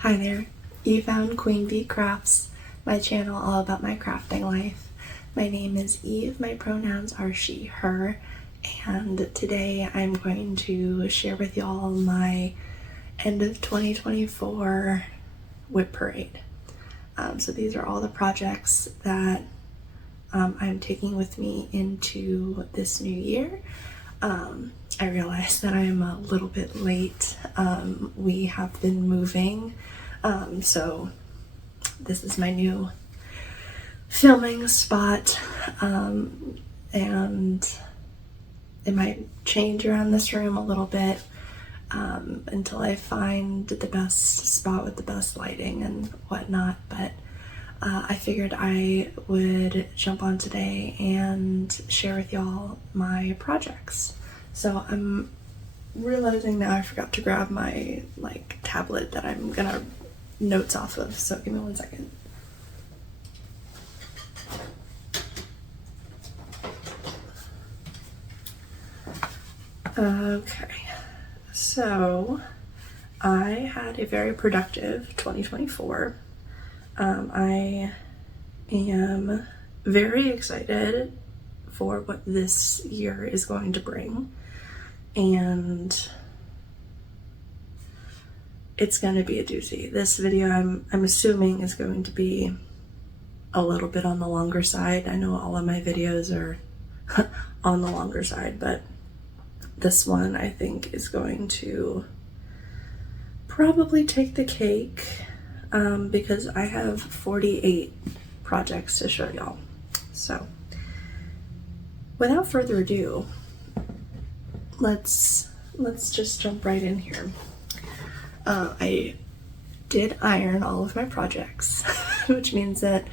Hi there, you found Queen Bee Crafts, my channel all about my crafting life. My name is Eve, my pronouns are she, her, and today I'm going to share with y'all my end of 2024 WIP parade. So these are all the projects that I'm taking with me into this new year. I realize that I'm a little bit late. We have been moving, so this is my new filming spot, and it might change around this room a little bit until I find the best spot with the best lighting and whatnot, but I figured I would jump on today and share with y'all my projects. So I'm realizing now I forgot to grab my tablet that I'm gonna notes off of, so give me 1 second. Okay, so I had a very productive 2024. I am very excited for what this year is going to bring, and it's going to be a doozy. This video I'm assuming is going to be a little bit on the longer side. I know all of my videos are on the longer side, but this one I think is going to probably take the cake, because I have 48 projects to show y'all. So without further ado, let's just jump right in here. I did iron all of my projects, which means that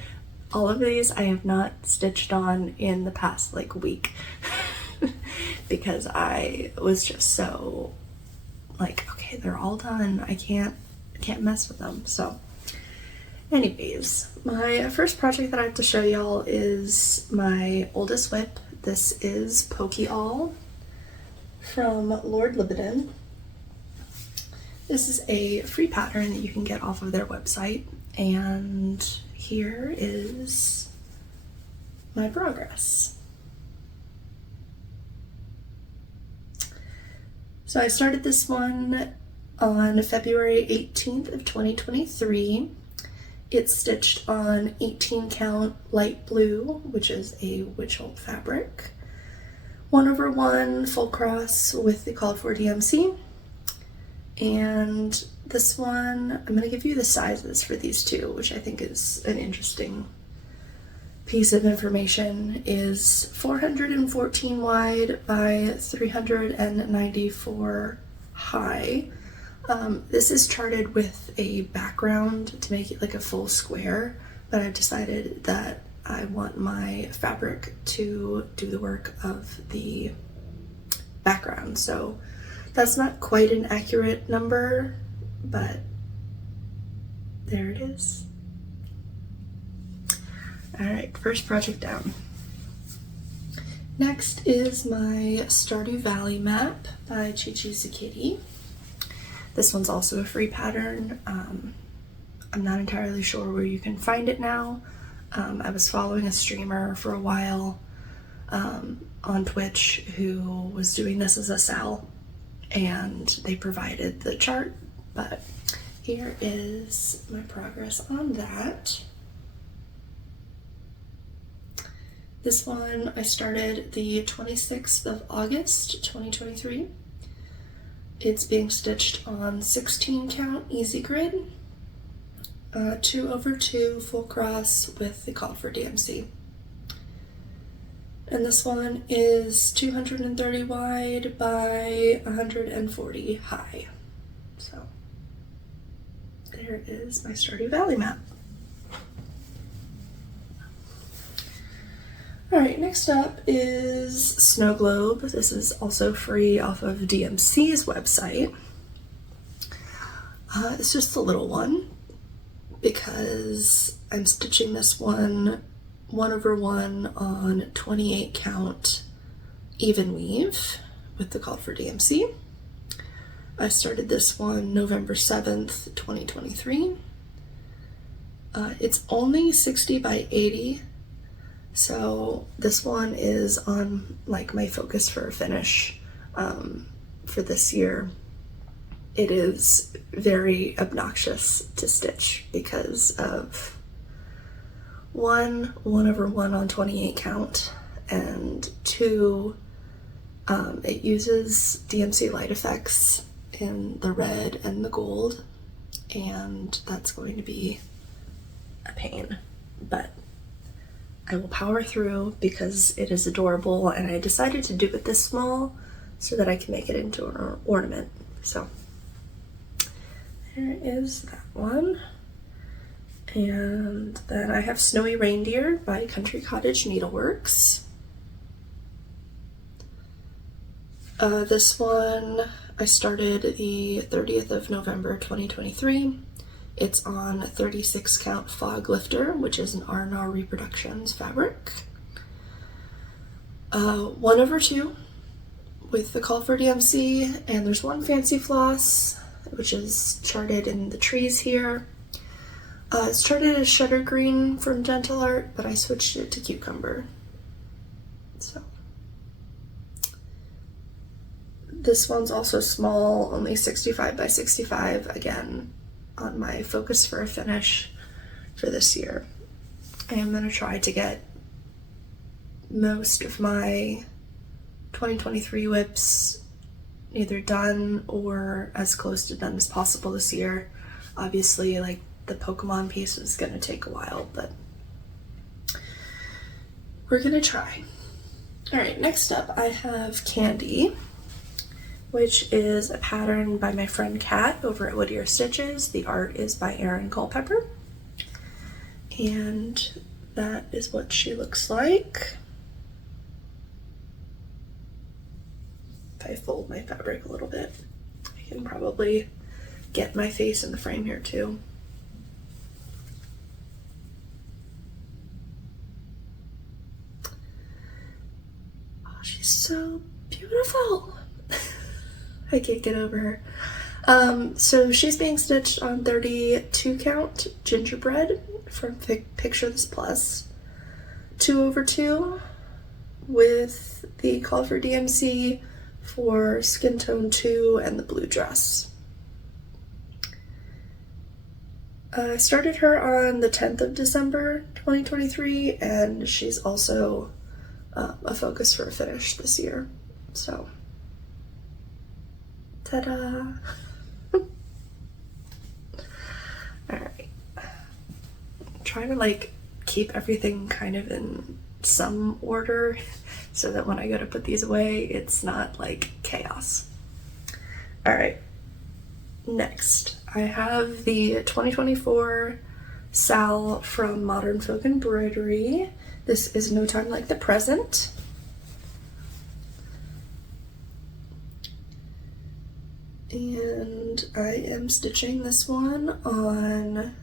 all of these I have not stitched on in the past week because I was just so okay, they're all done. I can't mess with them. So anyways, my first project that I have to show y'all is my oldest WIP. This is Pokey All from Lord Libiton. This is a free pattern that you can get off of their website, and here is my progress. So I started this one on February 18th of 2023. It's stitched on 18 count light blue, which is a witch-holt fabric, 1/1 full cross with the called for DMC. And this one, I'm going to give you the sizes for these two, which I think is an interesting piece of information, is 414 wide by 394 high. This is charted with a background to make it like a full square, but I've decided that I want my fabric to do the work of the background. So that's not quite an accurate number, but there it is. All right, first project down. Next is my Stardew Valley map by Chi Chi's Kitty. This one's also a free pattern. I'm not entirely sure where you can find it now. I was following a streamer for a while on Twitch who was doing this as a sell, and they provided the chart, but here is my progress on that. This one I started the 26th of August 2023. It's being stitched on 16 count easy grid, 2/2 full cross with the call for DMC. And this one is 230 wide by 140 high. So there is my Stardew Valley map. Alright, next up is Snow Globe. This is also free off of DMC's website. It's just a little one because I'm stitching this one 1/1 on 28 count even weave with the call for DMC. I started this one November 7th, 2023. It's only 60 by 80, so this one is on like my focus for a finish for this year. It is very obnoxious to stitch because of 1 over 1 on 28 count, and 2, it uses DMC light effects in the red and the gold, and that's going to be a pain, but I will power through because it is adorable, and I decided to do it this small so that I can make it into an ornament. So there is that one. And then I have Snowy Reindeer by Country Cottage Needleworks. This one I started the 30th of November 2023. It's on 36 count Fog Lifter, which is an R&R Reproductions fabric. 1 over 2 with the call for DMC, and there's 1 fancy floss, which is charted in the trees here. It's charted as Shutter Green from Gentle Art, but I switched it to Cucumber. So this one's also small, only 65 by 65, again, on my focus for a finish for this year. I am going to try to get most of my 2023 WIPs either done or as close to done as possible this year. Obviously, like, the Pokemon piece is going to take a while, but we're going to try. Alright, next up I have Candy, which is a pattern by my friend Kat over at Whittier Stitches. The art is by Erin Culpepper, and that is what she looks like. If I fold my fabric a little bit, I can probably get my face in the frame here too. Oh, she's so beautiful. I can't get over her. So she's being stitched on 32 count gingerbread from Picture This Plus, 2 over 2 with the call for DMC for Skin Tone 2 and the blue dress. I started her on the 10th of December 2023, and she's also a focus for a finish this year. So ta-da! Alright. Trying to like keep everything kind of in some order so that when I go to put these away, it's not like chaos. Alright. Next, I have the 2024 Sal from Modern Folk Embroidery. This is No Time Like the Present. And I am stitching this one on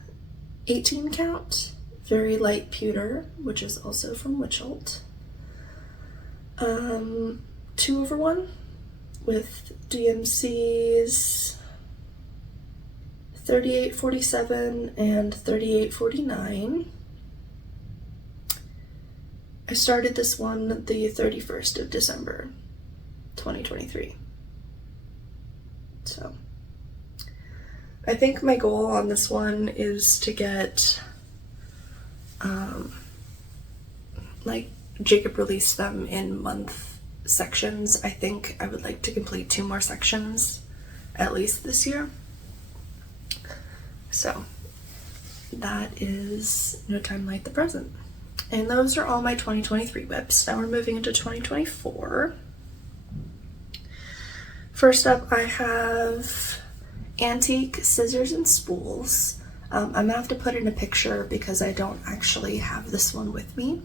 18 count, very light pewter, which is also from Witchelt. 2 over 1 with DMC's 3847 and 3849. I started this one the 31st of December 2023. So I think my goal on this one is to get like Jacob released them in month sections. I think I would like to complete 2 more sections at least this year. So that is No Time Like the Present. And those are all my 2023 WIPs. Now we're moving into 2024. First up, I have Antique Scissors and Spools. I'm gonna have to put in a picture because I don't actually have this one with me.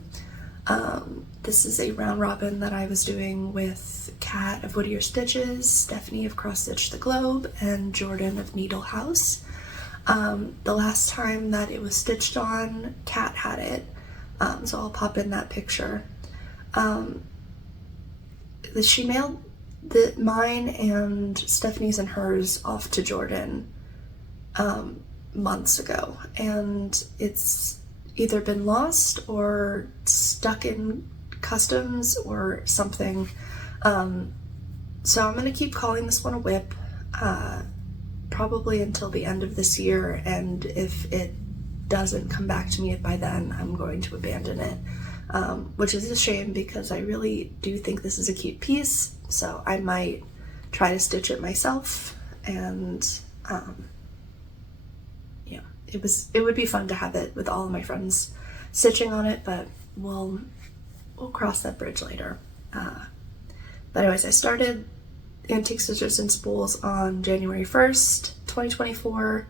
This is a round robin that I was doing with Kat of Whittier Stitches, Stephanie of Cross Stitch the Globe, and Jordan of Needle House. The last time that it was stitched on, Kat had it, so I'll pop in that picture. She mailed mine and Stephanie's and hers off to Jordan months ago, and it's either been lost or stuck in customs or something. So I'm gonna keep calling this one a WIP, probably until the end of this year, and if it doesn't come back to me by then, I'm going to abandon it, which is a shame because I really do think this is a cute piece, so I might try to stitch it myself, and yeah, it would be fun to have it with all of my friends stitching on it, but we'll cross that bridge later. But anyways, I started Antique Stitches and Spools on January 1st, 2024.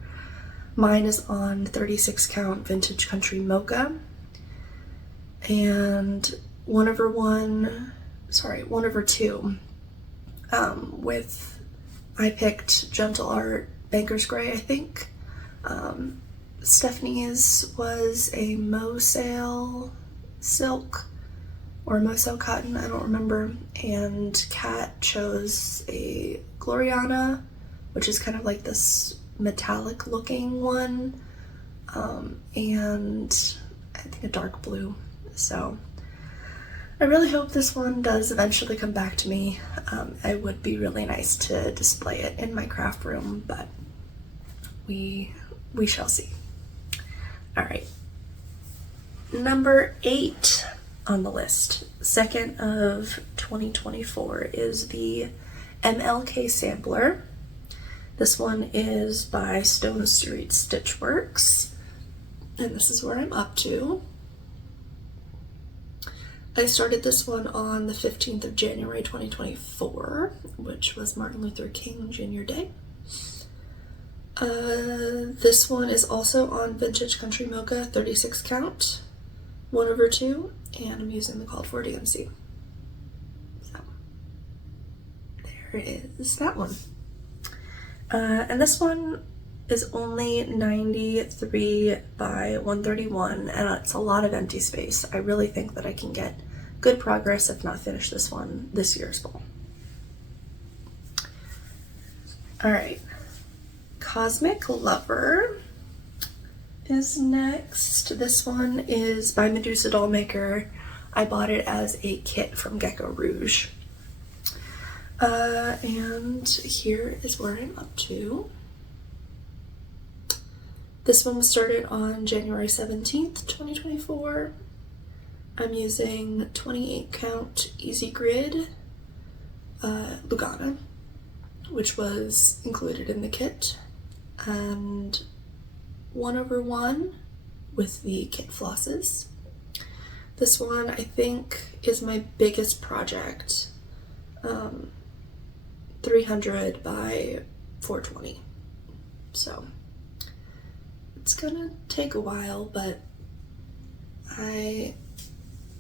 Mine is on 36 count Vintage Country Mocha. And 1/2, I picked Gentle Art Banker's Gray, I think. Stephanie's was a Mosale silk or Mosale cotton, I don't remember, and Kat chose a Gloriana, which is kind of like this metallic looking one, and I think a dark blue. So I really hope this one does eventually come back to me. It would be really nice to display it in my craft room, but we shall see. All right, number 8 on the list, 2nd of 2024, is the MLK Sampler. This one is by Stone Street Stitchworks, and this is where I'm up to. I started this one on the 15th of January 2024, which was Martin Luther King Jr. Day. This one is also on Vintage Country Mocha 36 count, 1/2, and I'm using the Call for DMC. So there is that one. And this one is only 93 by 131, and it's a lot of empty space. I really think that I can get good progress, if not finish this one this year as well. All right, Cosmic Lover is next. This one is by Medusa Dollmaker. I bought it as a kit from Gecko Rouge. And here is where I'm up to. This one was started on January 17th, 2024. I'm using 28 count Easy Grid Lugana, which was included in the kit, and 1/1 with the kit flosses. This one I think is my biggest project. 300 by 420. So it's gonna take a while, but I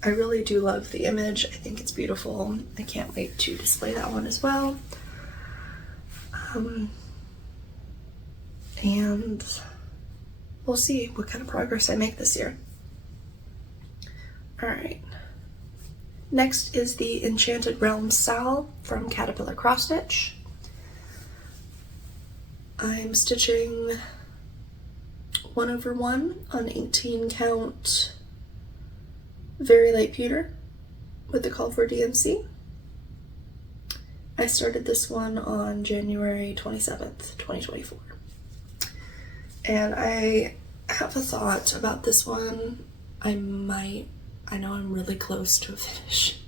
really do love the image. I think it's beautiful. I can't wait to display that one as well. And we'll see what kind of progress I make this year. All right. Next is the Enchanted Realms Sal from Caterpillar Cross Stitch. I'm stitching 1/1 on 18 count Very Light Pewter with the Call for DMC. I started this one on January 27th, 2024. And I have a thought about this one. I know I'm really close to a finish,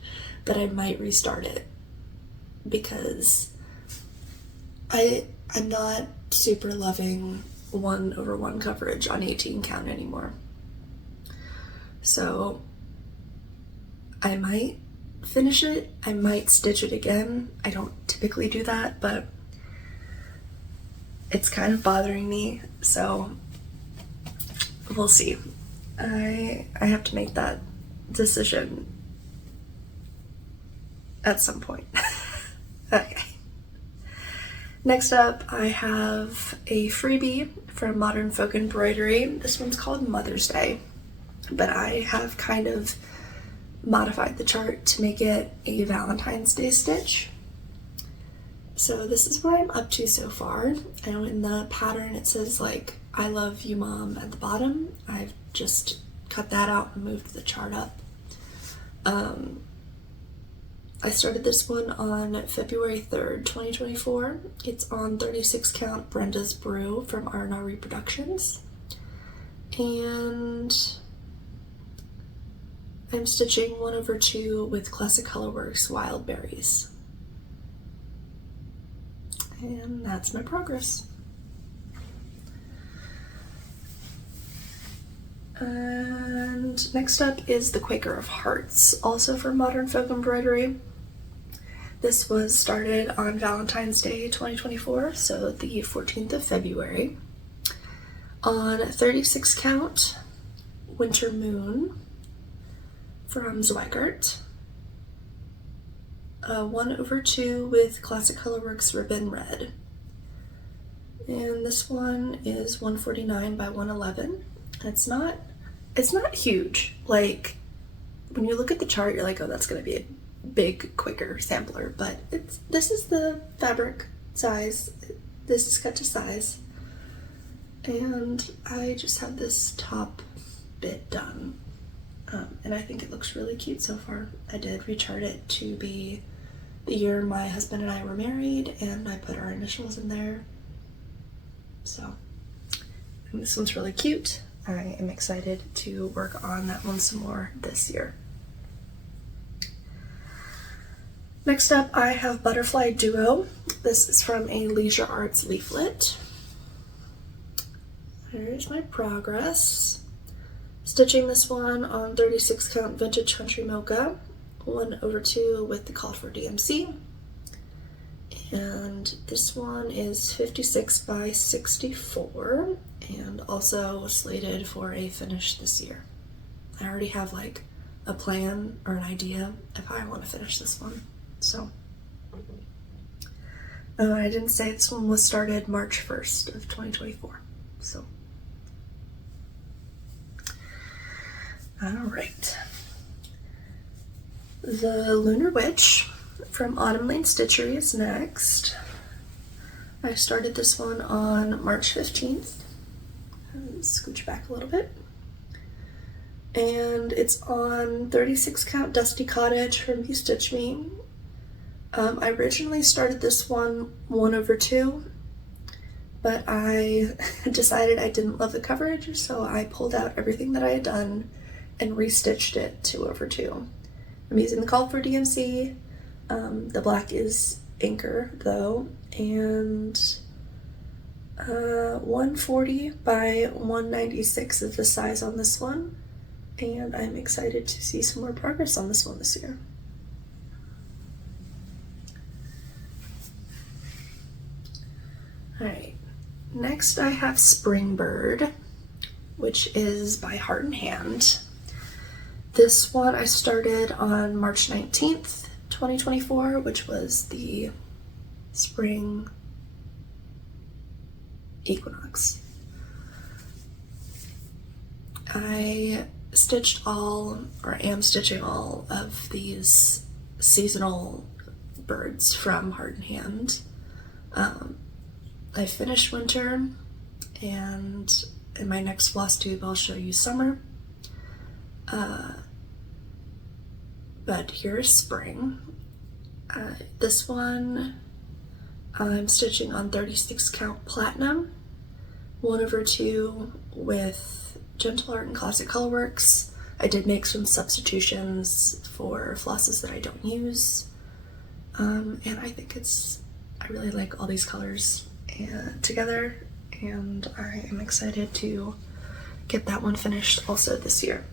but I might restart it because I'm not super loving 1/1 coverage on 18 count anymore. So I might finish it, I might stitch it again. I don't typically do that, but it's kind of bothering me, so we'll see. I have to make that decision at some point. Okay. Next up, I have a freebie from Modern Folk Embroidery. This one's called Mother's Day, but I have kind of modified the chart to make it a Valentine's Day stitch. so this is what I'm up to so far. I know in the pattern it says like, I love you mom at the bottom. I've just cut that out and moved the chart up. I started this one on February 3rd, 2024. It's on 36 count Brenda's Brew from R&R Reproductions. And I'm stitching 1/2 with Classic Colorworks Wild Berries. And that's my progress. And next up is the Quaker of Hearts, also from Modern Folk Embroidery. This was started on Valentine's Day 2024, so the 14th of February. On 36 count Winter Moon from Zweigart. 1/2 with Classic Colorworks Ribbon Red. And this one is 149 by 111. It's not huge. Like, when you look at the chart, you're like, oh, that's gonna be a big Quaker sampler, but this is the fabric size. This is cut to size. And I just have this top bit done. And I think it looks really cute so far. I did rechart it to be the year my husband and I were married, and I put our initials in there. So, and this one's really cute. I am excited to work on that one some more this year. Next up, I have Butterfly Duo. This is from a Leisure Arts leaflet. Here's my progress. Stitching this one on 36 count Vintage Country Mocha, 1/2 with the call for DMC. And this one is 56 by 64 and also slated for a finish this year. I already have like a plan or an idea of how I want to finish this one. So, I didn't say this one was started March 1st of 2024. So, all right. The Lunar Witch from Autumn Lane Stitchery is next. I started this one on March 15th. Scooch back a little bit. And it's on 36 count Dusty Cottage from You Stitch Me. I originally started this one 1/2, but I decided I didn't love the coverage, so I pulled out everything that I had done and restitched it 2/2. I'm using the call for DMC. The black is Anchor though, and 140 by 196 is the size on this one, and I'm excited to see some more progress on this one this year. Alright, next I have Springbird, which is by Heart and Hand. This one I started on March 19th, 2024, which was the spring equinox. I stitched all, or am stitching all of these seasonal birds from Heart and Hand. I finished winter, and in my next Flosstube I'll show you summer. But here's spring. This one I'm stitching on 36 count Platinum, 1/2 with Gentle Art and Classic Colorworks. I did make some substitutions for flosses that I don't use, and I think I really like all these colors together, and I am excited to get that one finished also this year.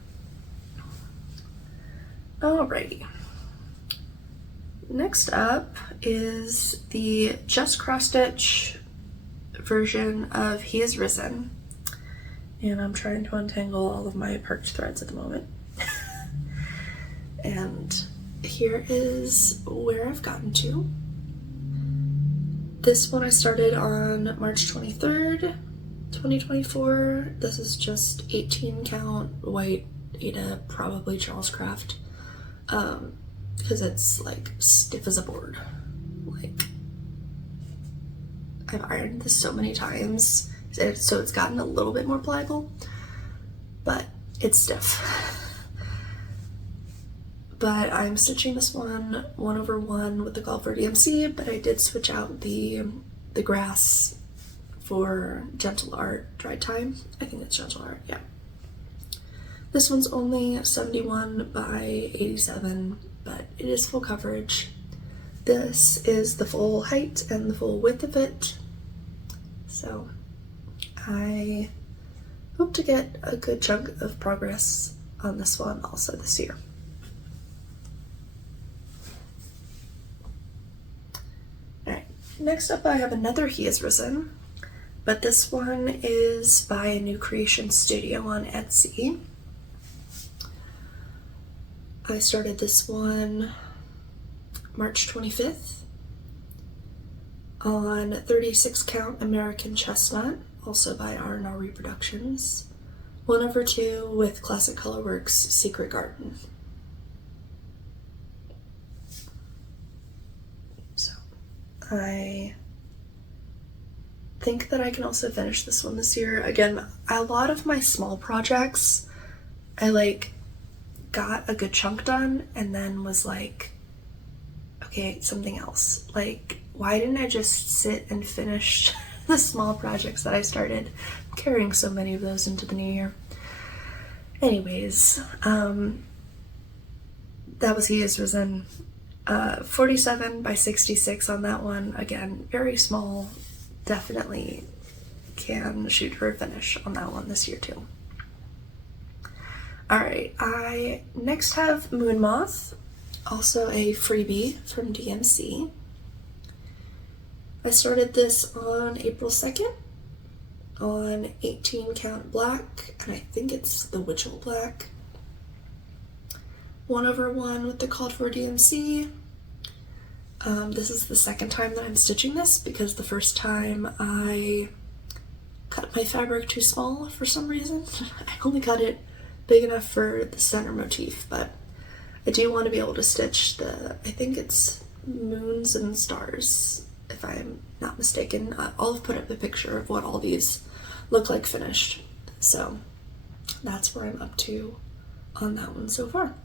Alrighty. Next up is the Just Cross Stitch version of He Is Risen. And I'm trying to untangle all of my perch threads at the moment. And here is where I've gotten to. This one I started on March 23rd, 2024. This is just 18 count white Ada, probably Charles Craft. Because it's like stiff as a board. Like, I've ironed this so many times, so it's gotten a little bit more pliable, but it's stiff. But I'm stitching this one 1/1 with the call for DMC, but I did switch out the grass for Gentle Art Dry Time. I think it's Gentle Art, yeah. This one's only 71 by 87, but it is full coverage. This is the full height and the full width of it. So I hope to get a good chunk of progress on this one also this year. Alright, next up I have another He Is Risen, but this one is by a New Creation Studio on Etsy. I started this one March 25th on 36 count American Chestnut, also by R&R Reproductions, 1/2 with Classic Colorworks Secret Garden. So I think that I can also finish this one this year. Again, a lot of my small projects, I got a good chunk done and then was like, okay, something else. Why didn't I just sit and finish the small projects that I started? I'm carrying so many of those into the new year. Anyways, that was He Is Risen. 47 by 66 on that one. Again, very small. Definitely can shoot for a finish on that one this year too. Alright, I next have Moon Moth, also a freebie from DMC. I started this on April 2nd on 18 count black, and I think it's the Witchell black. 1/1 with the called for DMC. This is the second time that I'm stitching this because the first time I cut my fabric too small for some reason. I only cut it big enough for the center motif, but I do want to be able to stitch I think it's moons and stars, if I'm not mistaken. I'll put up a picture of what all these look like finished. So that's where I'm up to on that one so far.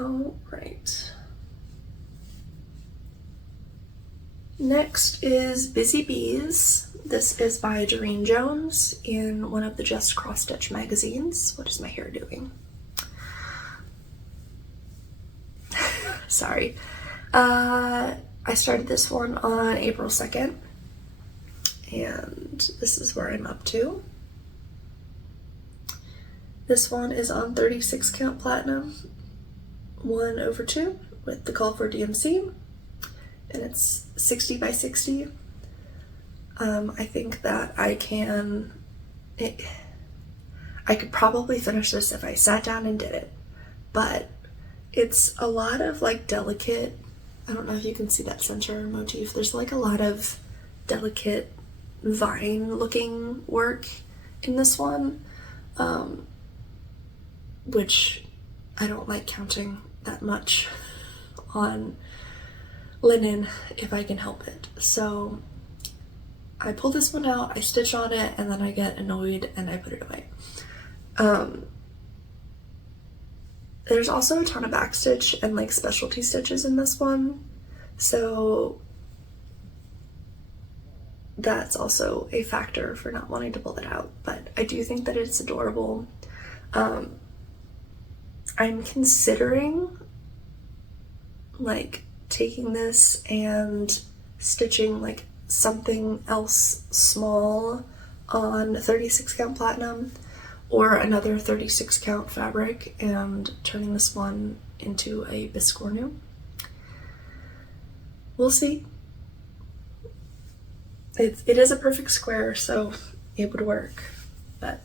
All right. Next is Busy Bees. This is by Doreen Jones in one of the Just Cross Stitch magazines. What is my hair doing? Sorry. I started this one on April 2nd, and this is where I'm up to. This one is on 36 count platinum, 1/2 with the call for DMC, and it's 60 by 60. I think that I could probably finish this if I sat down and did it, but it's a lot of delicate, I don't know if you can see that center motif, there's a lot of delicate vine looking work in this one, which I don't like counting that much on linen if I can help it. So I pull this one out, I stitch on it, and then I get annoyed and I put it away. There's also a ton of backstitch and specialty stitches in this one, so that's also a factor for not wanting to pull it out, but I do think that it's adorable. I'm considering taking this and stitching something else small on 36 count platinum or another 36 count fabric and turning this one into a biscornu. We'll see. It is a perfect square, so it would work, but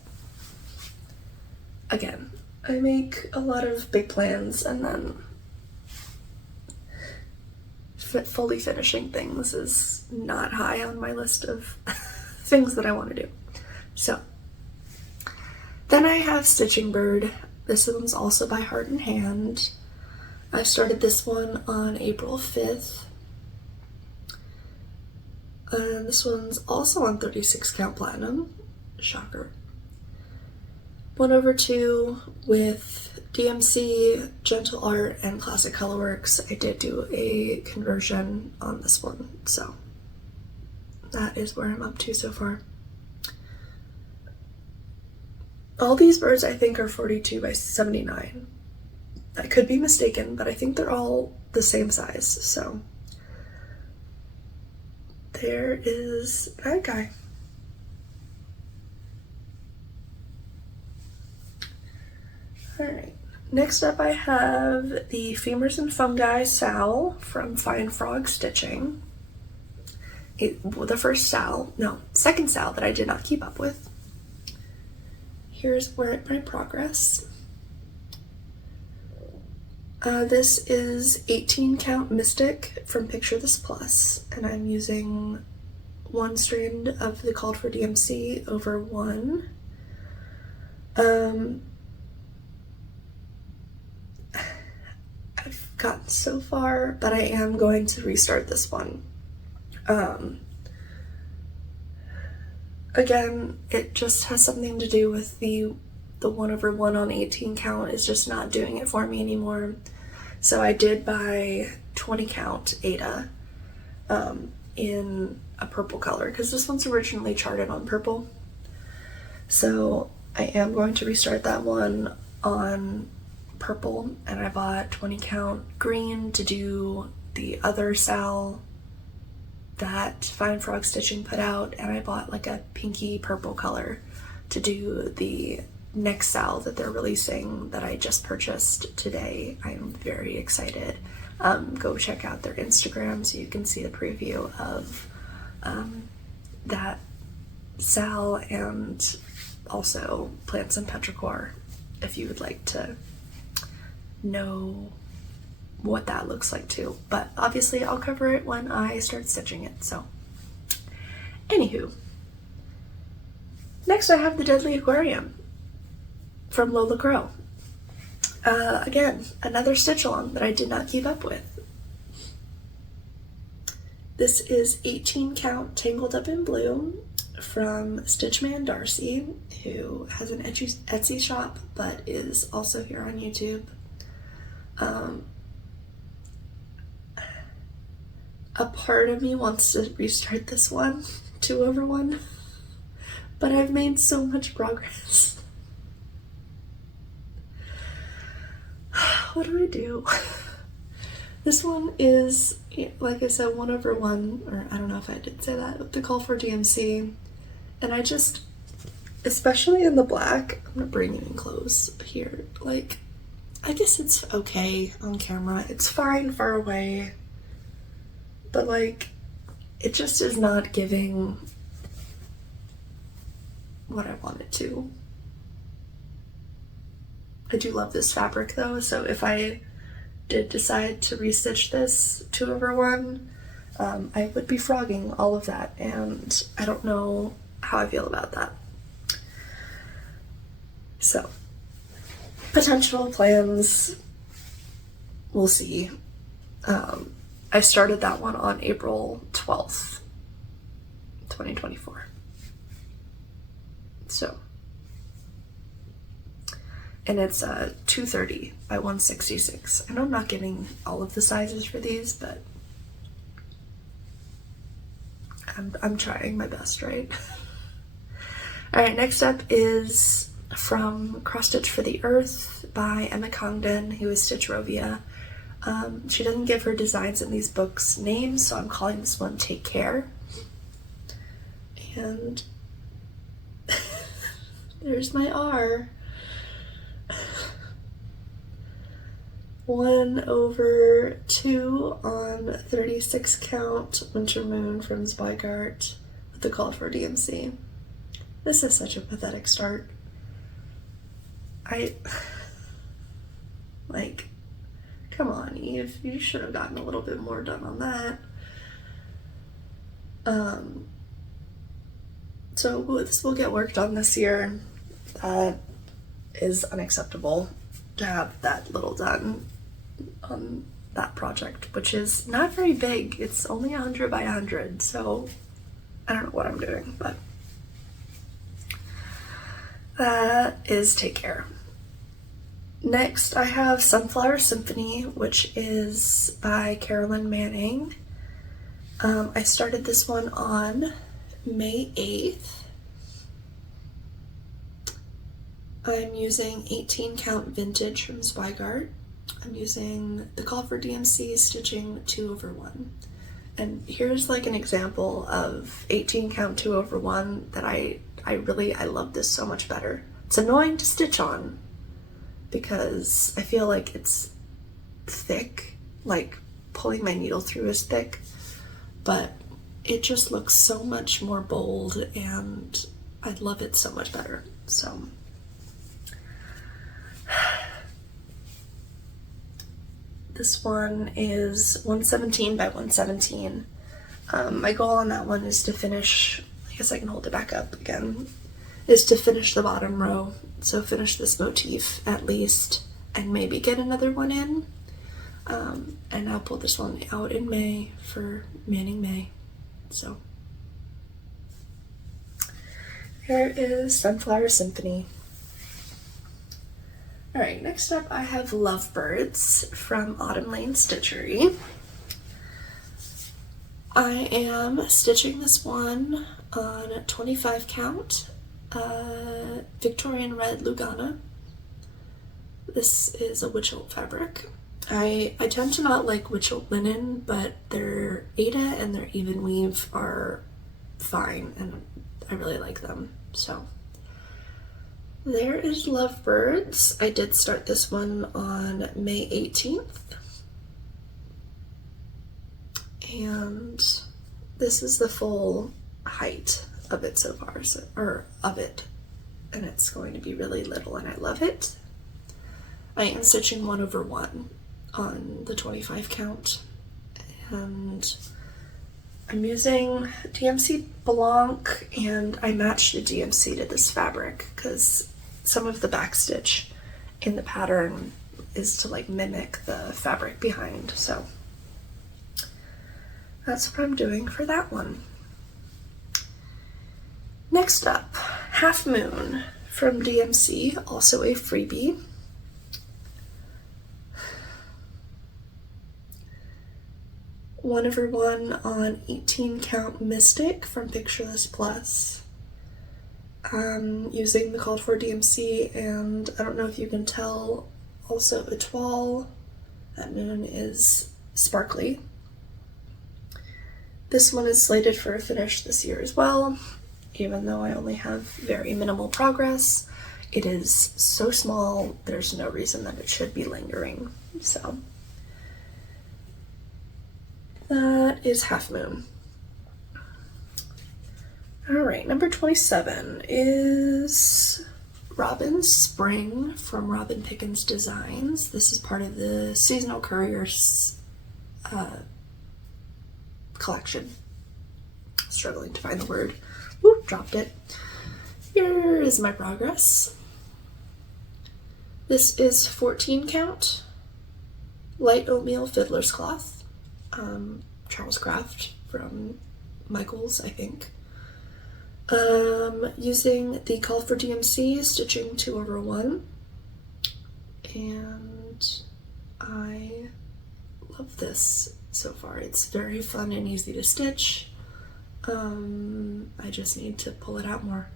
again, I make a lot of big plans and then fully finishing things is not high on my list of things that I want to do. So then I have Stitching Bird. This one's also by Heart and Hand. I started this one on April 5th. And this one's also on 36 count platinum. Shocker. 1/2 with DMC, Gentle Art, and Classic Colorworks. I did do a conversion on this one, so that is where I'm up to so far. All these birds I think are 42 by 79. I could be mistaken, but I think they're all the same size, so there is that guy. Alright, next up I have the Femurs and Fungi Sal from Fine Frog Stitching. Second Sal that I did not keep up with. Here's my progress. This is 18 count Mystic from Picture This Plus, and I'm using one strand of the Called for DMC over one. I've gotten so far, but I am going to restart this one. Again, it just has something to do with the 1/1 on 18 count is just not doing it for me anymore. So I did buy 20 count Ada in a purple color because this one's originally charted on purple. So I am going to restart that one on purple, and I bought 20 count green to do the other Sal that Fine Frog Stitching put out, and I bought like a pinky purple color to do the next Sal that they're releasing that I just purchased today. I am very excited. Go check out their Instagram so you can see the preview of that Sal, and also Plants and Petrichor if you would like to know what that looks like too. But obviously I'll cover it when I start stitching it. So anywho, next I have the Deadly Aquarium from Lola Crow. Again, another stitch along that I did not keep up with. This is 18 count Tangled Up in Blue from Stitchman Darcy, who has an Etsy shop but is also here on YouTube. A part of me wants to restart this one 2/1, but I've made so much progress. What do I do? This one is, like I said, 1/1, or I don't know if I did say that, but the Call for DMC. And I just, especially in the black, I'm gonna bring it in close here. Like, I guess it's okay on camera. It's fine far away. But like, it just is not giving what I want it to. I do love this fabric though, so if I did decide to restitch this 2/1, I would be frogging all of that, and I don't know how I feel about that. So, potential plans, we'll see. I started that one on April 12th, 2024. So, and it's 230 by 166. I know I'm not getting all of the sizes for these, but I'm trying my best, right? Alright, next up is from Cross Stitch for the Earth by Emma Congdon, who is Stitchrovia. She doesn't give her designs in these books names, so I'm calling this one Take Care. And there's my R. 1/2 on 36 count Winter Moon from Zweigart with the Call for DMC. This is such a pathetic start. Like, come on, Eve, you should have gotten a little bit more done on that. So this will get worked on this year. That is unacceptable to have that little done on that project, which is not very big. It's only 100 by 100, so I don't know what I'm doing, but that is Take Care. Next, I have Sunflower Symphony, which is by Carolyn Manning. I started this one on May 8th. I'm using 18 count vintage from Zweigart. I'm using the Call for DMC stitching 2/1. And here's like an example of 18 count 2/1 that I love this so much better. It's annoying to stitch on because I feel like it's thick, like pulling my needle through is thick, but it just looks so much more bold and I love it so much better. So this one is 117 by 117. My goal on that one is to finish, I guess I can hold it back up again, is to finish the bottom row. So finish this motif at least and maybe get another one in. And I'll pull this one out in May for Manning May. So here is Sunflower Symphony. Alright, next up I have Lovebirds from Autumn Lane Stitchery. I am stitching this one on 25 count Victorian Red Lugana. This is a Witch-Oat fabric. I tend to not like Witch-Oat linen, but their Aida and their even weave are fine and I really like them. So there is Lovebirds. I did start this one on May 18th. And this is the full height of it so far, and it's going to be really little and I love it. I am stitching 1/1 on the 25 count and I'm using DMC Blanc and I matched the DMC to this fabric because some of the backstitch in the pattern is to like mimic the fabric behind, so that's what I'm doing for that one. Next up, Half Moon from DMC, also a freebie. One on 18 count Mystic from Pictureless Plus. Using the Called for DMC, and I don't know if you can tell, also a toile. That moon is sparkly. This one is slated for a finish this year as well, even though I only have very minimal progress. It is so small, there's no reason that it should be lingering. So that is Half Moon. Alright, number 27 is Robin's Spring from Robin Pickens Designs. This is part of the Seasonal Couriers collection. Struggling to find the word. Whoop, dropped it. Here is my progress. This is 14 count light oatmeal fiddler's cloth. Charles Craft from Michaels, I think. Using the Call for DMC, stitching 2/1, and I love this so far. It's very fun and easy to stitch. I just need to pull it out more.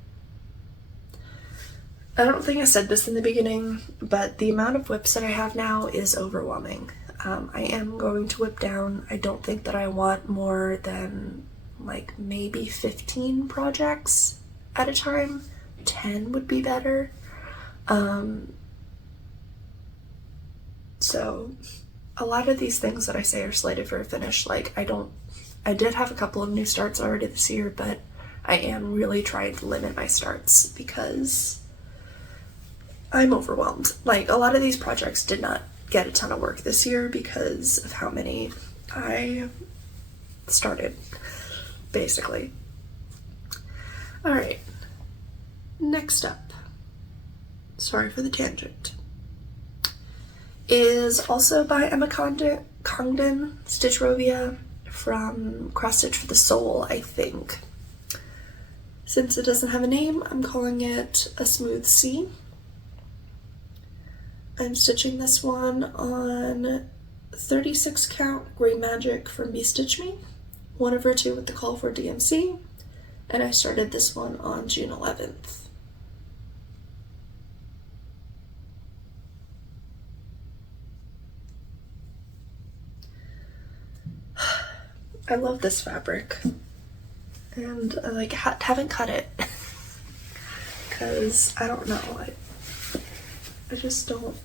I don't think I said this in the beginning, but the amount of whips that I have now is overwhelming. I am going to whip down. I don't think that I want more than like maybe 15 projects at a time. 10 would be better. So a lot of these things that I say are slated for a finish, like I did have a couple of new starts already this year, but I am really trying to limit my starts because I'm overwhelmed. Like a lot of these projects did not get a ton of work this year because of how many I started, basically. Alright, next up, sorry for the tangent, is also by Emma Congdon, Stitchrovia, from Cross Stitch for the Soul, I think. Since it doesn't have a name, I'm calling it a Smooth C. I'm stitching this one on 36 count Gray Magic from Be Stitch Me, 1/2 with the call for DMC, and I started this one on June 11th. I love this fabric, and I like haven't cut it because I don't know, I just don't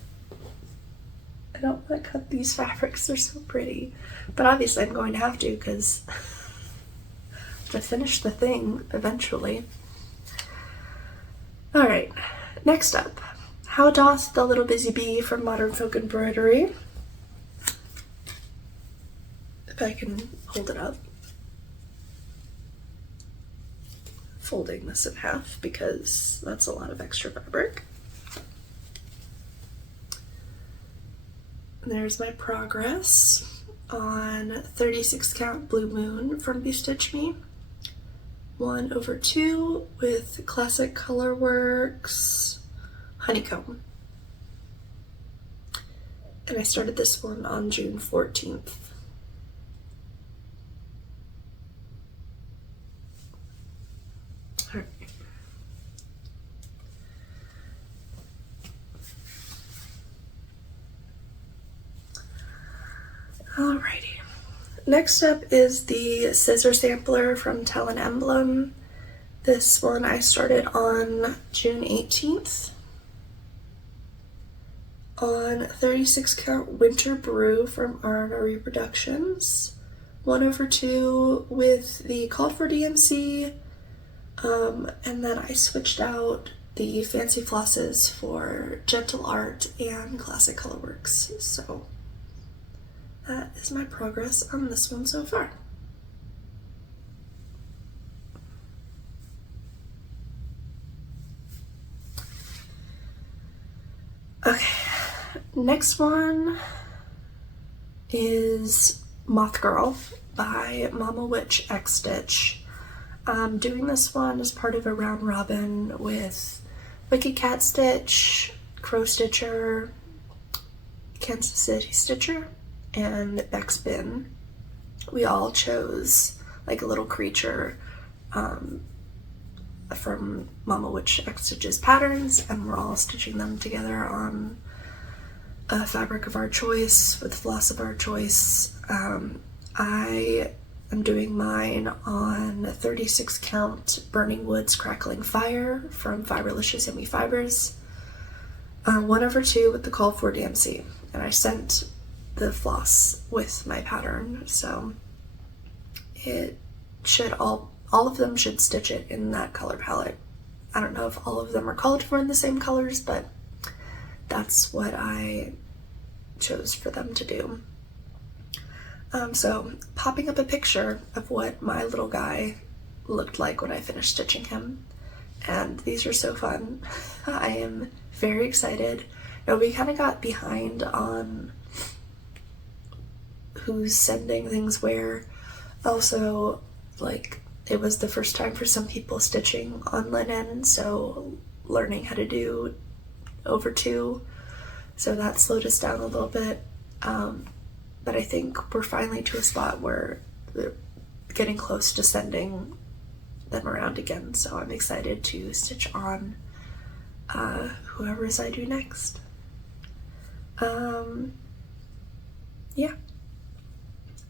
want to cut these fabrics. They're so pretty, but obviously I'm going to have to because to finish the thing eventually. All right, next up, How Doth the Little Busy Bee from Modern Folk Embroidery. If I can hold it up. Folding this in half because that's a lot of extra fabric. And there's my progress on 36 count Blue Moon from Be Stitch Me, 1/2 with Classic Colorworks Honeycomb. And I started this one on June 14th. Alrighty. Next up is the scissor sampler from Tell an Emblem. This one I started on June 18th. On 36 count Winter Brew from R&R Reproductions, 1/2 with the call for DMC, and then I switched out the fancy flosses for Gentle Art and Classic Colorworks. So that is my progress on this one so far. Okay, next one is Moth Girl by Mama Witch X Stitch. I'm doing this one as part of a round robin with Wicked Cat Stitch, Crow Stitcher, Kansas City Stitcher, and Beck's Bin. We all chose like a little creature from Mama Witch X Stitch's patterns, and we're all stitching them together on a fabric of our choice with floss of our choice. I am doing mine on 36 count Burning Woods Crackling Fire from Fiberlicious Yummy Fibers, 1/2 with the call for DMC, and I sent the floss with my pattern, so it should all of them should stitch it in that color palette. I don't know if all of them are called for in the same colors, but that's what I chose for them to do. So popping up a picture of what my little guy looked like when I finished stitching him, and these are so fun. I am very excited. You know, we kind of got behind on who's sending things where. Also, like, it was the first time for some people stitching on linen, so learning how to do over 2, so that slowed us down a little bit, but I think we're finally to a spot where we're getting close to sending them around again, so I'm excited to stitch on whoever's I do next. Yeah,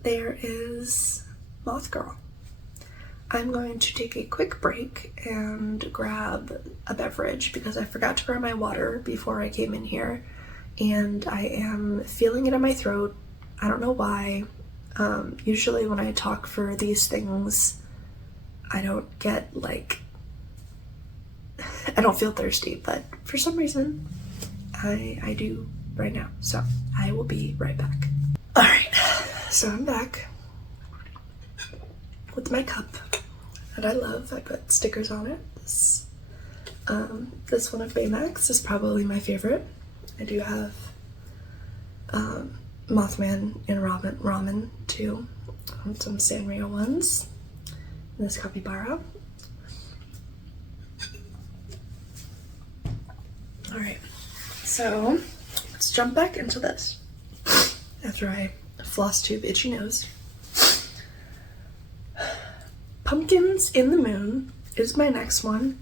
there is Moth Girl. I'm going to take a quick break and grab a beverage because I forgot to grab my water before I came in here, and I am feeling it in my throat. I don't know why. Usually when I talk for these things, I don't get like, I don't feel thirsty, but for some reason I do right now, so I will be right back. All right, so I'm back with my cup that I love. I put stickers on it. This one of Baymax is probably my favorite. I do have Mothman and Ramen too. Some Sanrio ones. And this capybara. Alright, so let's jump back into this after I Flosstube itchy nose. Pumpkins in the Moon is my next one.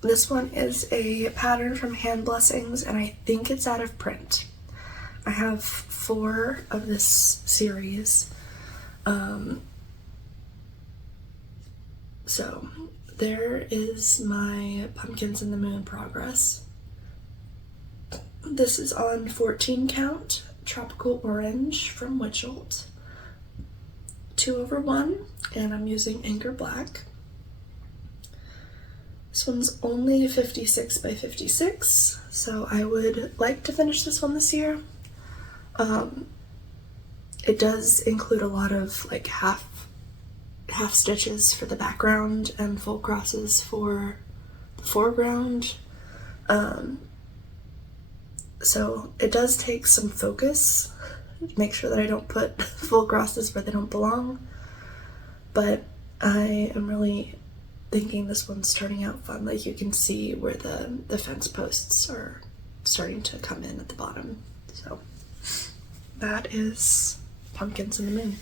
This one is a pattern from Hand Blessings, and I think it's out of print. I have 4 of this series. So there is my Pumpkins in the Moon progress. This is on 14 count, Tropical Orange from Witchelt, 2/1, and I'm using Anchor Black. This one's only 56 by 56, so I would like to finish this one this year. It does include a lot of like half stitches for the background and full crosses for the foreground. So it does take some focus. Make sure that I don't put full crosses where they don't belong. But I am really thinking this one's turning out fun. Like you can see where the fence posts are starting to come in at the bottom. So that is Pumpkins in the Moon.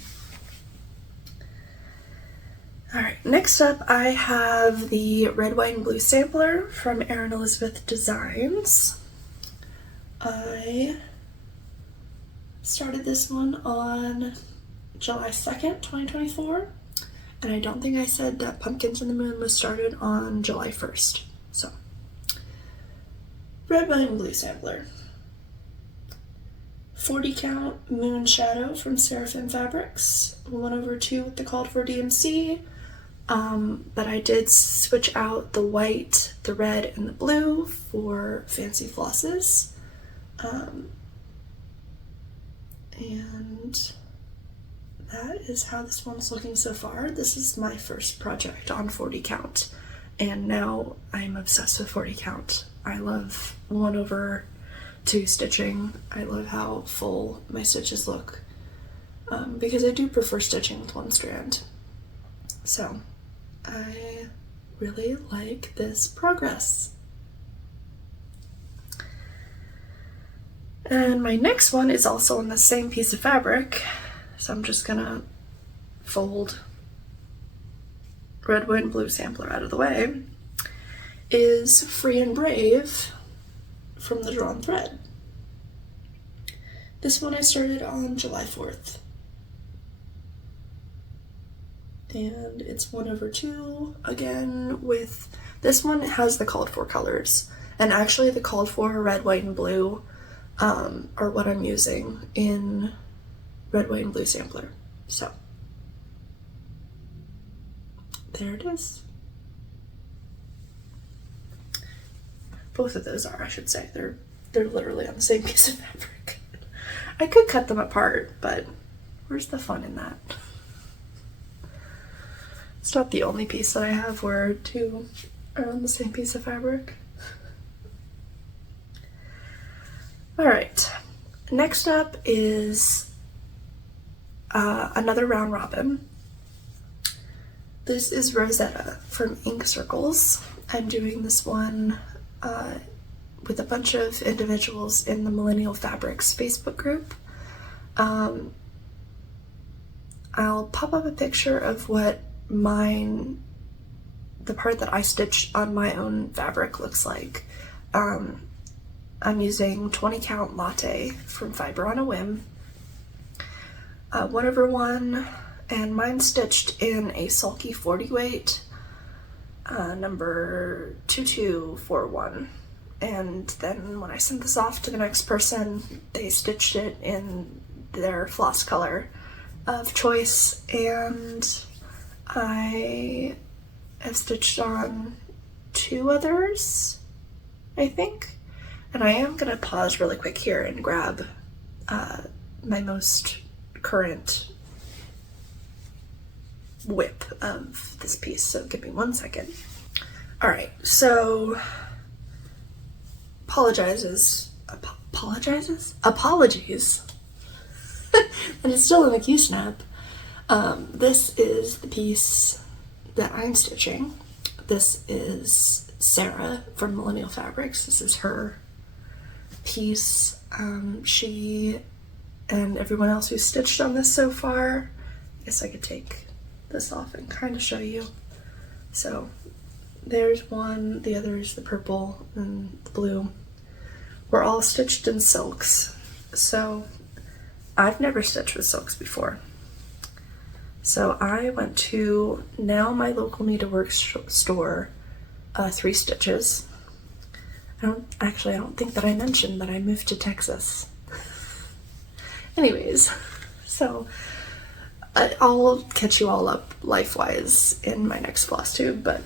Alright, next up I have the Red, White, and Blue sampler from Erin Elizabeth Designs. I started this one on July 2nd, 2024, and I don't think I said that Pumpkins in the Moon was started on July 1st. So, Red, White, and Blue sampler. 40 count Moon Shadow from Seraphim Fabrics, 1/2 with the called for DMC, but I did switch out the white, the red, and the blue for fancy flosses. And that is how this one's looking so far. This is my first project on 40 count, and now I'm obsessed with 40 count. I love 1/2 stitching. I love how full my stitches look, because I do prefer stitching with one strand. So I really like this progress. And my next one is also on the same piece of fabric, so I'm just gonna fold Red, White, and Blue sampler out of the way, is Free and Brave from the Drawn Thread. This one I started on July 4th. And it's 1/2 again with, this one has the called for colors. And actually the called for Red, White, and Blue are what I'm using in Red, White, and Blue sampler. So there it is. Both of those are, I should say. They're literally on the same piece of fabric. I could cut them apart, but where's the fun in that? It's not the only piece that I have where 2 are on the same piece of fabric. Alright, next up is another round robin. This is Rosetta from Ink Circles. I'm doing this one with a bunch of individuals in the Millennial Fabrics Facebook group. I'll pop up a picture of what the part that I stitched on my own fabric looks like. I'm using 20 count Latte from Fiber on a Whim, 1/1, and mine stitched in a sulky 40 weight, number 2241. And then when I sent this off to the next person, they stitched it in their floss color of choice, and I have stitched on 2 others, I think. And I am going to pause really quick here and grab my most current WIP of this piece, so give me 1 second. Alright, so apologizes apologies. And it's still in the Q-snap. This is the piece that I'm stitching. This is Sarah from Millennial Fabrics. This is her piece. She and everyone else who's stitched on this so far, I guess I could take this off and kind of show you. So there's one, the other is the purple and the blue. We're all stitched in silks. So I've never stitched with silks before. So I went to now my local needlework store, 3 Stitches. I don't think that I mentioned that I moved to Texas. Anyways, so I'll catch you all up life-wise in my next Flosstube, but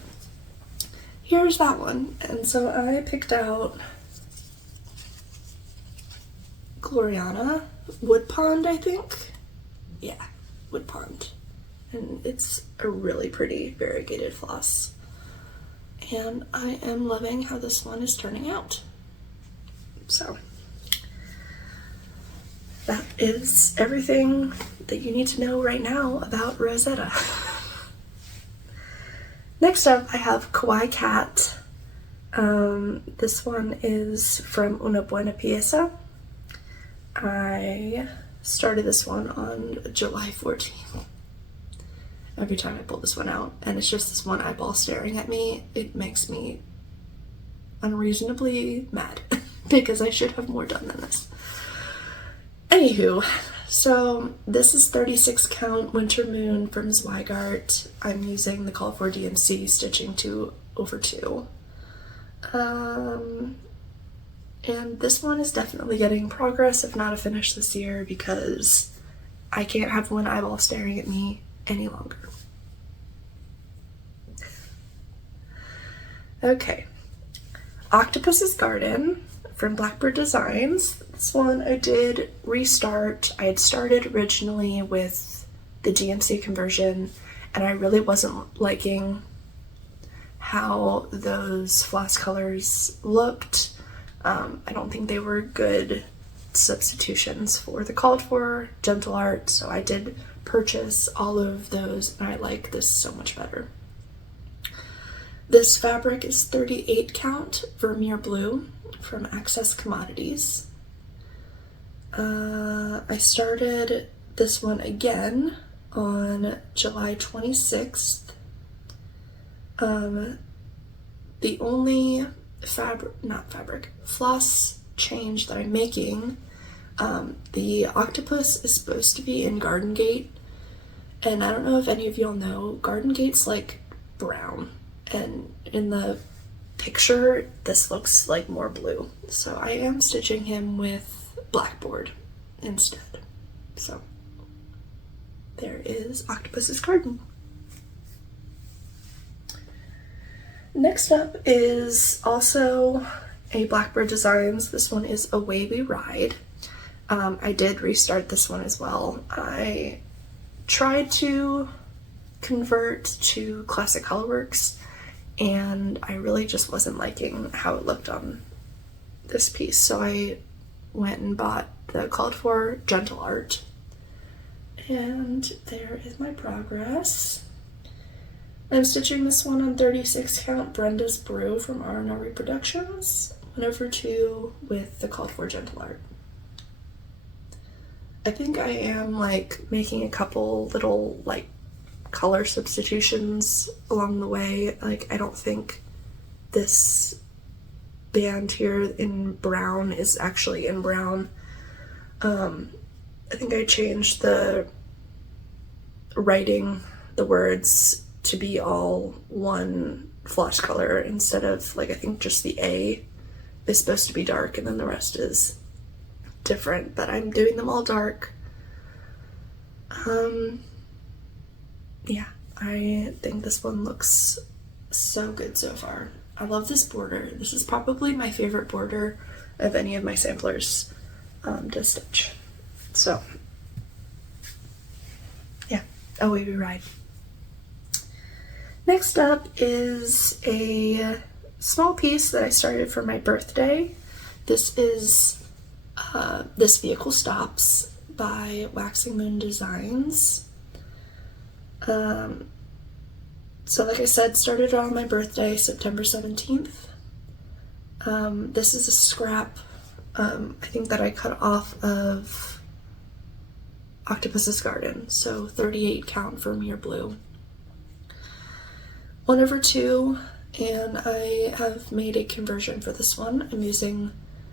here's that one. And so I picked out Gloriana Wood Pond, I think. Yeah, Wood Pond. And it's a really pretty variegated floss. And I am loving how this one is turning out. So that is everything that you need to know right now about Rosetta. Next up, I have Kawaii Cat. This one is from Una Buena Pieza. I started this one on July 14th. Every time I pull this one out, and it's just this one eyeball staring at me, it makes me unreasonably mad because I should have more done than this. Anywho, so this is 36 count Winter Moon from Zweigart. I'm using the Call for DMC stitching 2/2. And this one is definitely getting progress, if not a finish this year, because I can't have one eyeball staring at me any longer. Okay, Octopus's Garden from Blackbird Designs. This one I did restart. I had started originally with the DMC conversion, and I really wasn't liking how those floss colors looked. I don't think they were good substitutions for the called for gentle art, so I did purchase all of those, and I like this so much better. This fabric is 38 count Vermeer Blue from Access Commodities. I started this one again on July 26th. The only floss change that I'm making, the octopus is supposed to be in Garden Gate, and I don't know if any of y'all know, Garden Gate's like brown, and in the picture this looks like more blue, so I am stitching him with Blackboard instead. So there is Octopus's Garden. Next up is also a Blackbird Designs. This one is Away We Ride. I did restart this one as well. I tried to convert to Classic Colorworks, and I really just wasn't liking how it looked on this piece, so I went and bought the called for gentle art, and there is my progress. I'm stitching this one on 36 count Brenda's Brew from R&R Reproductions, 1/2 with the called for gentle art. I think I am like making a couple little like color substitutions along the way. Like, I don't think this band here in brown is actually in brown. I think I changed the writing, the words, to be all one floss color instead of, like, I think just the A is supposed to be dark and then the rest is different, but I'm doing them all dark. Yeah, I think this one looks so good so far. I love this border. This is probably my favorite border of any of my samplers to stitch. So yeah, Away We Ride. Next up is a small piece that I started for my birthday. This is This Vehicle Stops by Waxing Moon Designs. So like I said, started on my birthday, September 17th. This is a scrap, I think that I cut off of Octopus's Garden, so 38 count for Mere Blue. 1/2, and I have made a conversion for this one. I'm using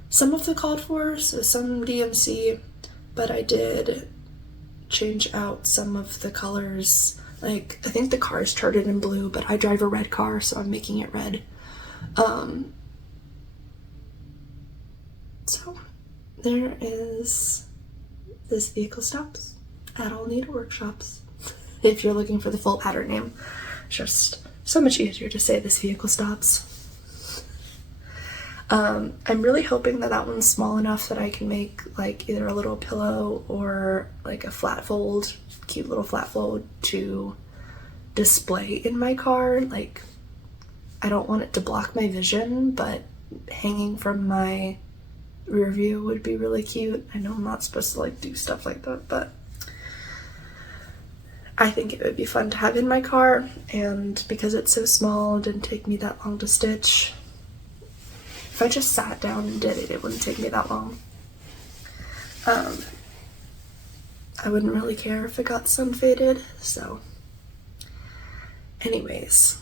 some of the called for, so some DMC, but I did change out some of the colors. Like, I think the car is charted in blue, but I drive a red car, so I'm making it red. So there is This Vehicle Stops at all needle workshops. If you're looking for the full pattern name, it's just so much easier to say This Vehicle Stops. I'm really hoping that that one's small enough that I can make like either a little pillow or like a flat fold, cute little flat fold to display in my car. Like, I don't want it to block my vision, but hanging from my rear view would be really cute. I know I'm not supposed to like do stuff like that, but I think it would be fun to have in my car, and because it's so small, it didn't take me that long to stitch. If I just sat down and did it, it wouldn't take me that long. I wouldn't really care if it got sun faded, so. Anyways,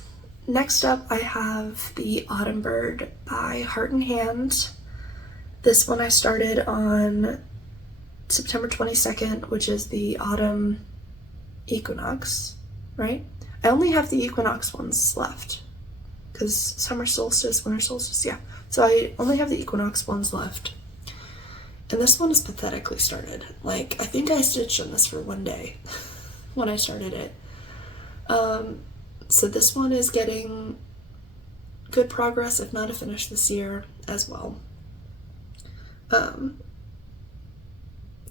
next up I have the Autumn Bird by Heart and Hand. This one I started on September 22nd, which is the autumn equinox, right? I only have the equinox ones left, because summer solstice, winter solstice, yeah. So I only have the equinox ones left. And this one is pathetically started. Like, I think I stitched on this for one day when I started it. So this one is getting good progress, if not a finish this year as well.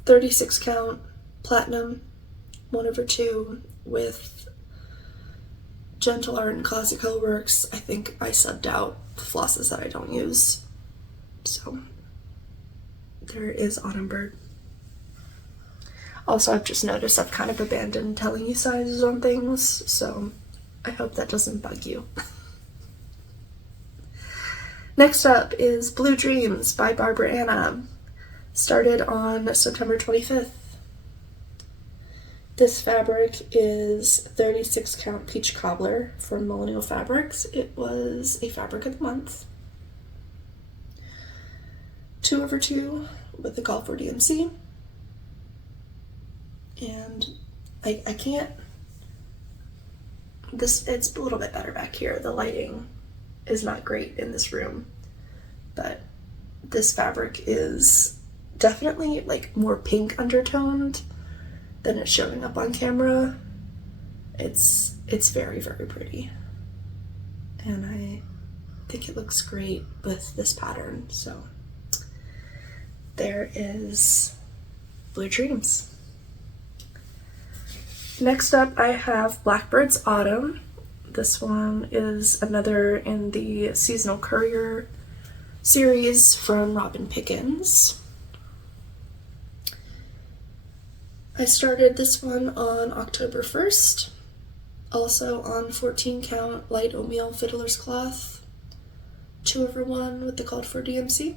36 count platinum, 1/2 with Gentle Art and Classic Colorworks. I think I subbed out flosses that I don't use. So there is Autumn Bird. Also, I've just noticed I've kind of abandoned telling you sizes on things, so I hope that doesn't bug you. Next up is Blue Dreams by Barbara Anna. Started on September 25th. This fabric is 36 count Peach Cobbler from Millennial Fabrics. It was a fabric of the month. 2/2 with the call for DMC. And I can't, it's a little bit better back here. The lighting is not great in this room, but this fabric is definitely like more pink undertoned than it's showing up on camera. It's very, very pretty, and I think it looks great with this pattern. So there is Blue Dreams. Next up I have Blackbird's Autumn. This one is another in the Seasonal Courier series from Robin Pickens. I started this one on October 1st, also on 14 count light oatmeal fiddler's cloth, 2/1 with the called for DMC.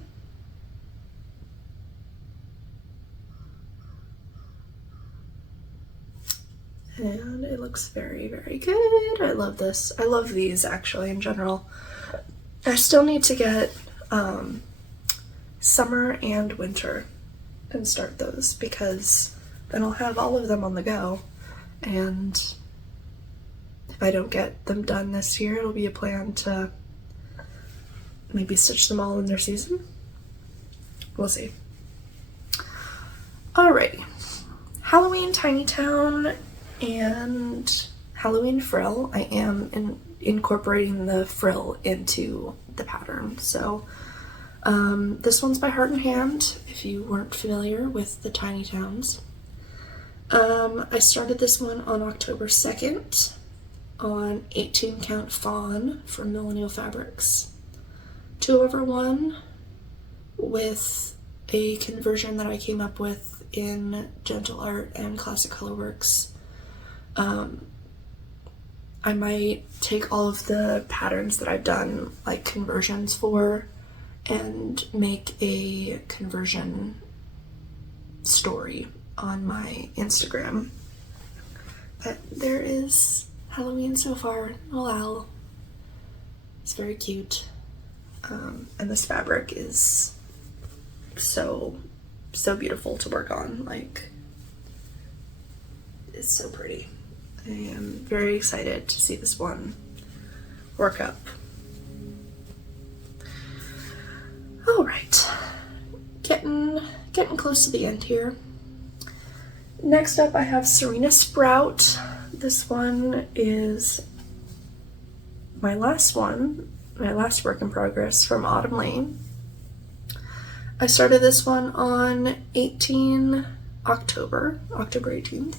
And it looks very, very good. I love this. I love these actually in general. I still need to get summer and winter and start those, because then I'll have all of them on the go. And if I don't get them done this year, it'll be a plan to maybe stitch them all in their season. We'll see. Alright, Halloween Tiny Town and Halloween frill. I am incorporating the frill into the pattern. So this one's by Heart and Hand, if you weren't familiar with the Tiny Towns. I started this one on October 2nd on 18 count fawn from Millennial Fabrics. 2/1 with a conversion that I came up with in Gentle Art and Classic Colorworks. I might take all of the patterns that I've done like conversions for and make a conversion story on my Instagram. But there is Halloween so far. Oh wow. It's very cute. And this fabric is so beautiful to work on. Like, it's so pretty. I am very excited to see this one work up. All right, getting close to the end here. Next up, I have Serena Sprout. This one is my last work in progress from Autumn Lane. I started this one on October 18th,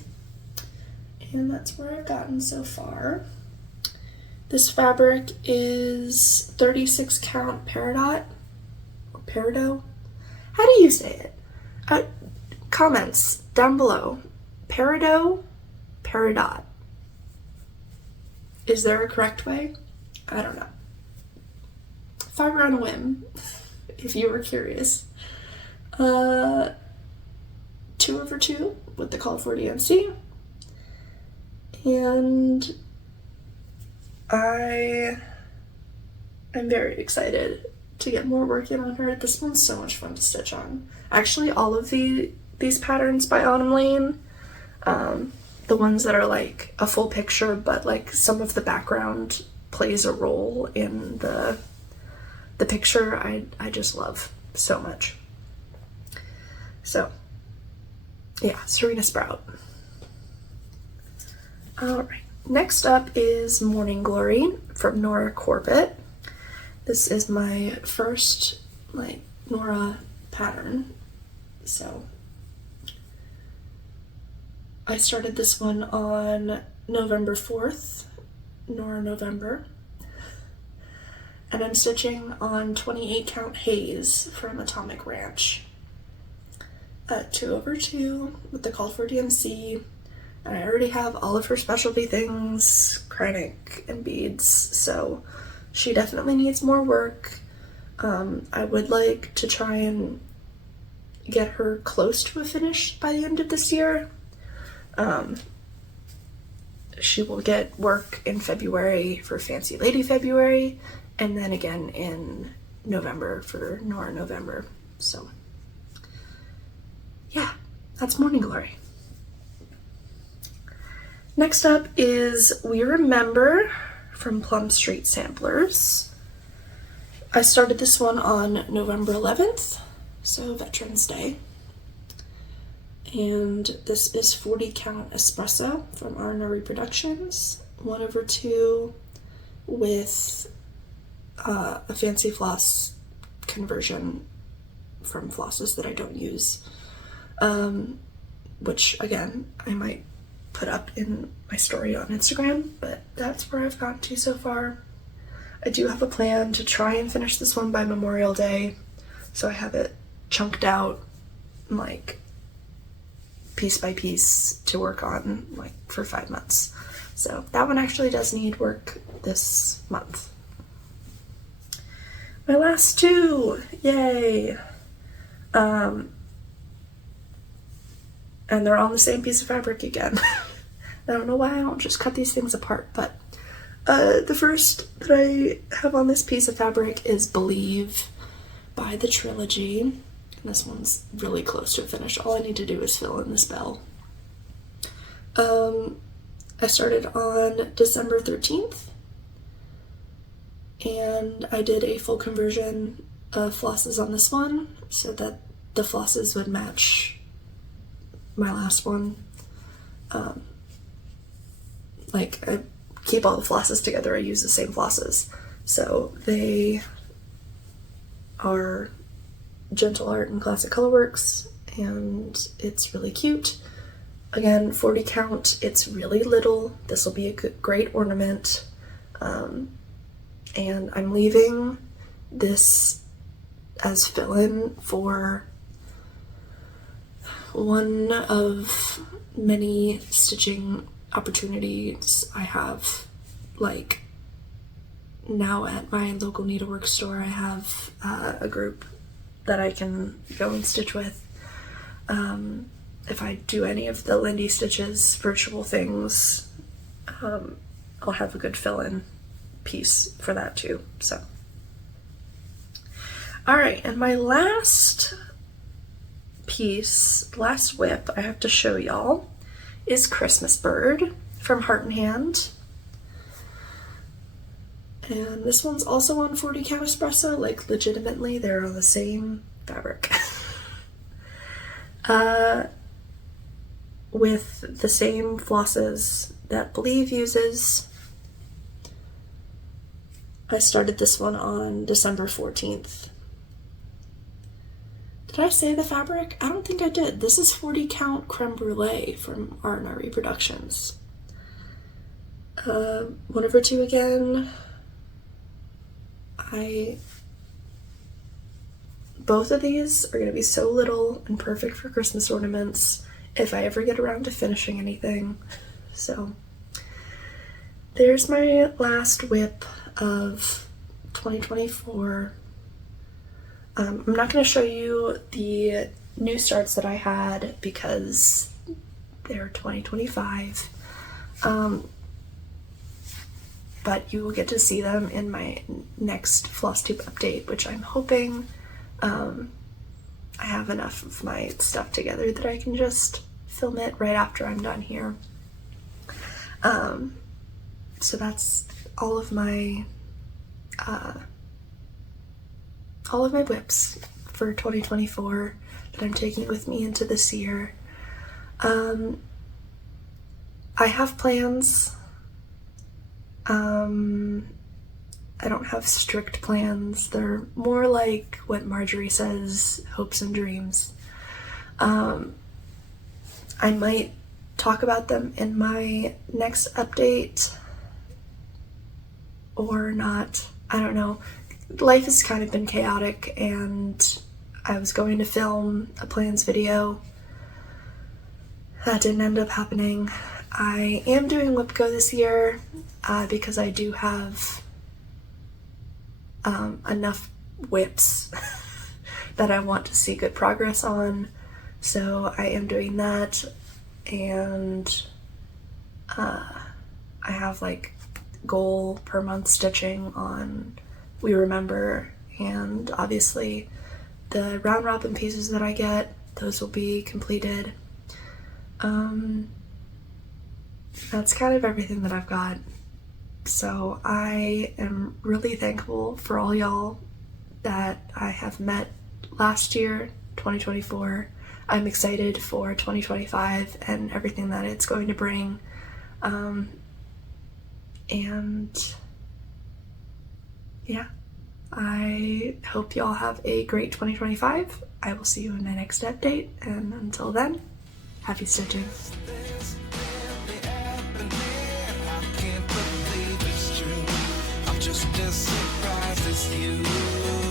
and that's where I've gotten so far. This fabric is 36 count peridot, or peridot. How do you say it? Comments down below. Peridot, peridot. Is there a correct way? I don't know. Fiber on a whim, if you were curious. 2/2 with the call for DMC. And I am very excited to get more work in on her. This one's so much fun to stitch on. Actually, all of these patterns by Autumn Lane, the ones that are like a full picture, but like some of the background plays a role in the picture, I just love so much. So yeah, Serena Sprout. All right, next up is Morning Glory from Nora Corbett. This is my first like Nora pattern. So I started this one on November 4th, Nora November. And I'm stitching on 28 count Haze from Atomic Ranch. 2/2 with the call for DMC. And I already have all of her specialty things, Kreinik and beads, so she definitely needs more work. I would like to try and get her close to a finish by the end of this year. She will get work in February for Fancy Lady February, and then again in November for Nora November. So yeah, that's Morning Glory. Next up is We Remember from Plum Street Samplers. I started this one on November 11th, so Veterans Day. And this is 40 count espresso from Arna Productions, 1/2 with a fancy floss conversion from flosses that I don't use, which again I might put up in my story on Instagram, but that's where I've gotten to so far. I do have a plan to try and finish this one by Memorial Day, so I have it chunked out like piece by piece to work on like for 5 months. So that one actually does need work this month. My last two, yay! And they're on the same piece of fabric again. I don't know why I don't just cut these things apart, but the first that I have on this piece of fabric is Believe by the Trilogy. And this one's really close to a finish. All I need to do is fill in this bell. I started on December 13th, and I did a full conversion of flosses on this one so that the flosses would match my last one. Like, I keep all the flosses together. I use the same flosses. So they are Gentle Art and Classic Colorworks, and it's really cute. Again, 40 count, it's really little. This will be a great ornament. And I'm leaving this as fill-in for one of many stitching opportunities I have. Like, now at my local needlework store, I have a group that I can go and stitch with. If I do any of the Lindy Stitches virtual things, I'll have a good fill-in piece for that too. So, all right, and my last piece, last WIP I have to show y'all is Christmas Bird from Heart and Hand. And this one's also on 40 count espresso, like legitimately they're on the same fabric. With the same flosses that Believe uses. I started this one on December 14th. Did I say the fabric? I don't think I did. This is 40 count creme brulee from R&R Reproductions. 1/2 again. Both of these are going to be so little and perfect for Christmas ornaments if I ever get around to finishing anything. So there's my last WIP of 2024. I'm not going to show you the new starts that I had because they're 2025. But you will get to see them in my next Flosstube update, which I'm hoping I have enough of my stuff together that I can just film it right after I'm done here. So that's all of my WIPs for 2024 that I'm taking with me into this year. I have plans. I don't have strict plans. They're more like what Marjorie says, hopes and dreams. I might talk about them in my next update or not. I don't know. Life has kind of been chaotic, and I was going to film a plans video. That didn't end up happening. I am doing WIPCO this year because I do have enough WIPs that I want to see good progress on. So I am doing that, and I have like goal per month stitching on We Remember, and obviously the round robin pieces that I get, those will be completed. That's kind of everything that I've got. So I am really thankful for all y'all that I have met last year, 2024. I'm excited for 2025 and everything that it's going to bring. And yeah, I hope y'all have a great 2025. I will see you in my next update, and until then, happy stitching. Just as surprised as you.